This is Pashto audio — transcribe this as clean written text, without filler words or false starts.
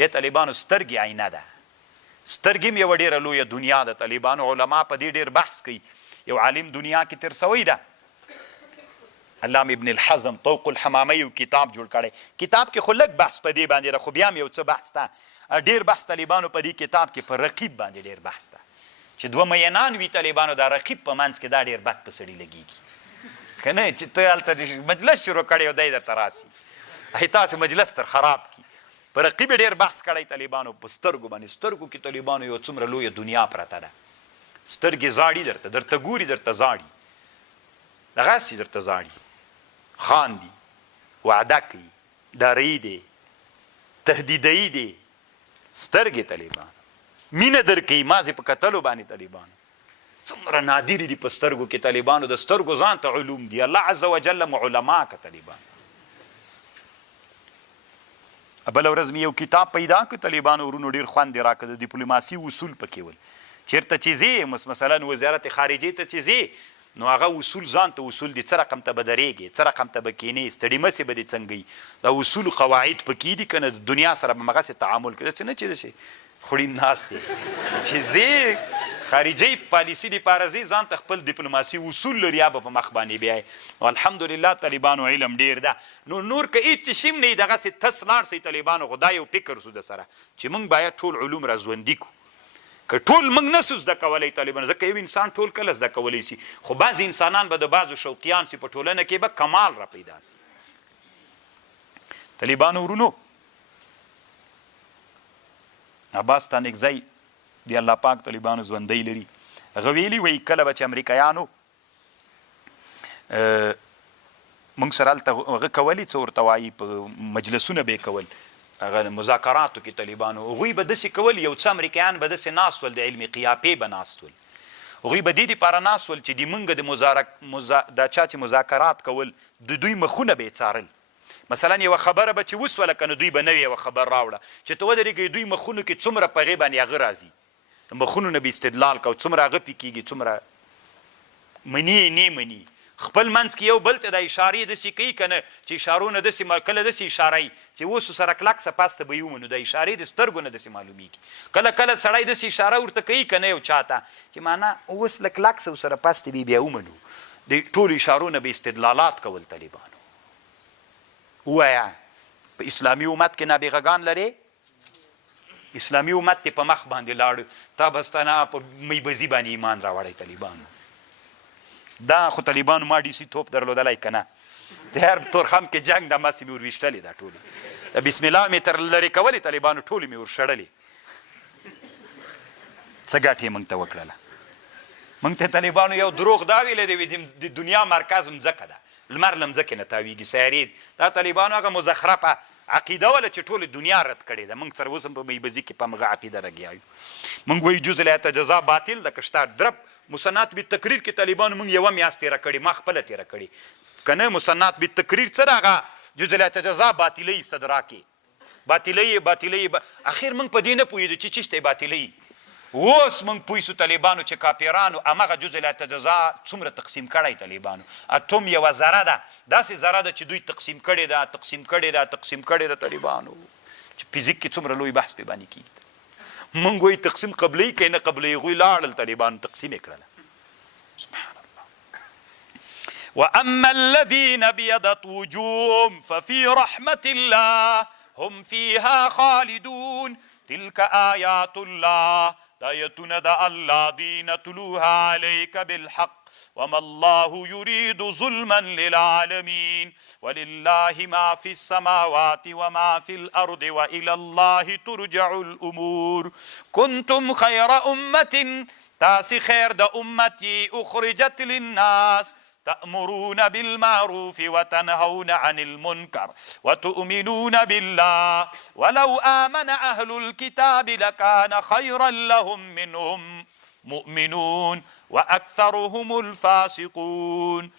بیا طالبانو سترګې آینه ده. سترګې هم یوه ډېره لویه دنیا ده. طالبانو علما په دې ډېر بحث کوي. یو عالم دنیا کې تېر سوی ده، علامه ابن الحزم طوق الحمامه یو کتاب جوړ کړی. کتاب کې خو لږ بحث په دې باندې ده، خو بیا هم یو څه بحث ته. ډېر بحث طالبانو په دې کتاب کې په رقیب باندې ډېر بحث ده، چې دوه مینان وي طالبانو، دا رقیب په منځ کې دا ډېر بد په سړي لګېږي که نه، چې ته هلته مجلس شروع کړی او دی درته راسي ای تاسې مجلس تر خراب کړي. په رقیب ډېر بحث کړی طالبانو په سترګو باندې. سترګو کې طالبانو یو څومره لویه دنیا پرته ده. سترګې زاړي درته ګوري، درته زاړي، دغسې درته زاړي، خاندي، وعده کوي، ډاروي دی، تهدیدوي دی. سترګې طالبانو مینه درکوي مازې په کتلو باندې. طالبانو څومره نادرې دي په سترګو کې طالبانو. د سترګو ځان ته علوم دي. الله عز وجل مو علما که طالبانو. بله ورځ مې یو کتاب پیدا کړ طالبانو، ورونو ډېر خوند یې راکړه. د ډپلوماسۍ اصول پکې ول. چېرته چې ځې مثلا وزارت خارجې ته چې ځې نو هغه اصول ځان ته اصول دي. څه رقم ته به درېږې، څه رقم ته به کښېنې، ستړي مسې به دې څنګه وي. دا اصول قواعد پکې دي که نه، د دنیا سره به همغسې تعامل کوي. داسې نه چې داسې خوړین ناست دی چې ځې خارجۍ پالیسي دپاره ځې ځان ته خپل ډپلوماسي اصول لري، یا به په مخ باندې بیایې. الحمدلله طالبانو علم ډېر ده. نو نور که هېڅ شي هم نه وي، دغسې تس لاړ سئ طالبانو. خو دا یو فکر سو د سره چې موږ باید ټول علوم را ژوندي کړو. که ټول موږ نسو زده کولی طالبانو، ځکه یو انسان ټول کله زده کولی شي، خو بعضې انسانان به د بعضو شوقیان سي، په ټولنه کې به کمال را پیدا سي. طالبانو ورونو، عباس تانکزی دی الله پاک طالبانو ژوندی لري، هغه ویلي وایي کله به چې امریکایانو موږ سره هلته هغه کولي، څه ورته وایي، په مجلسونه به یې کول، هغه مذاکراتو کې طالبانو هغوی به داسې کول. یو څه امریکایان به داسې ناست ول، د علمي قیافې به ناست ول. هغوی به دې دپاره ناست ول چې د موږ دا چا چې مذاکرات کول، د دوی مخونه به یې څارل. مثلا یوه خبره به چې وسوله که نه، دوی به نوې یوه خبر راوړه چې ته ودرېږئ، دوی مخونو کې څومره په هغې باندې هغه راځي، د مخونو نه به استدلال کو، څومره هغه پې کېږي، څومره مني یې نه مني. خپل منځ کې یو بل ته د اشارې داسې کوي که نه، چې اشارو نه داسې کله داسې اشاره یي چې اوس سره کلک څه پاسته به یې ومنو. د اشارې د سترګو نه داسې معلومیږي. کله کله سړی داسې اشاره ورته کوي که نه یو چا ته، چې معنا اوس لږ کلک څه ورسره پاسته به بیا ومنو. د ټولو اشارو نه به استدلالات کول. طالبانو ووایه په اسلامي امت کې نابغګان لرې؟ اسلامي امت دې په مخ باندې لاړ، تا بستانه په میبزي باندې ایمان راوړی. طالبانو دا خو طالبانو ما ډي سي توپ درلودلی که نه، د هر تورخم کې جنګ د مسې مې ورویشتلې دا ټولې، د بسم الله مې تر لرې کولې طالبانو، ټولې مې ورشړلې. څه ګټې یې موږ ته وکړله؟ موږ ته طالبانو یو دروغ دا ویلی دی، د دنیا مرکز مځکه ده، لمر له مځکې نه تاویږي، سیارې. دا طالبانو هغه مزخرفه عقیده وله چې ټولې دنیا رد کړې ده. موږ سره اوس هم په میبزي کې په همغه عقیده لګیا یو. موږ وایو جز الاعتجزا باطل ده که شته. درب مسنات بالتقریر کې طالبانو موږ یوه میاشت تېره کړې، ما خپله تېره کړې که نه. مسنات بالتقریر څه ده؟ هغه جز الاعتجزا باطلۍ صدرا کې باطلۍ اخر موږ په دې نه پوهېدو چې څه شی باطلۍ. اوس موږ پوه سو طالبانو چې کاپیرانو همغه جز الاعتجزا څومره تقسیم کړی. طالبانو اتوم یوه ذره ده، داسې ذره ده چې دوی تقسیم کړې ده طالبانو، چې فزیک کې څومره لوی بحث پې باندې کېږي. موږ وایي تقسیم قبلۍ که نه قبلۍ، هغوی لاړل طالبانو تقسیم یې کړله. سبحان الله. واما الذين ابيضت وجوههم ففي رحمة الله هم فيها خالدون تلك آيات الله، آیتونه د الله دی نتلوها علیک بالحق وما الله يريد ظلما للعالمين ولله ما في السماوات وما في الأرض وإلى الله ترجع الأمور كنتم خير أمة، تاسي خير د أمتي أخرجت للناس تأمرون بالمعروف وتنهون عن المنكر وتؤمنون بالله ولو آمن أهل الكتاب لكان خيرا لهم منهم مؤمنون وأكثرهم الفاسقون.